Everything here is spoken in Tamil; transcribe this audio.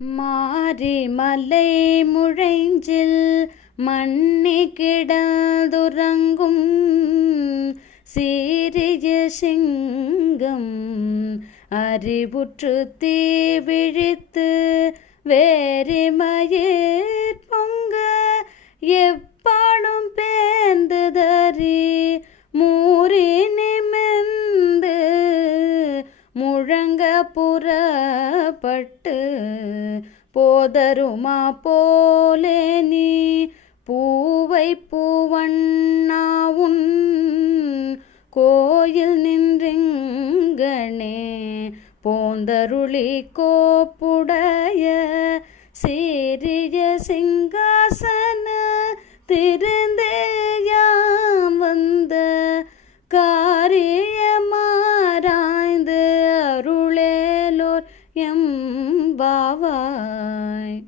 மாரிமலை முழைஞ்சில் மண்ணி கிடந்துறங்கும் சீரிய சிங்கம் அறிவுற்று தீவிழித்து வேரிமயிர் பொங்க எப்பாடும் பேர்ந்துதறி மூறி நிமிர்ந்து முழங்க புறப்பட்டு போதருமா போலே நீ பூவை பூவண்ணாவுன் கோயில் நின்றிங்கனே போந்தருளி கோப்புடைய சீரிய சிங்காசன திருந்தேயாம் வந்த காரியமாராய்ந்து அருளேலோர் எம்பாவாய்.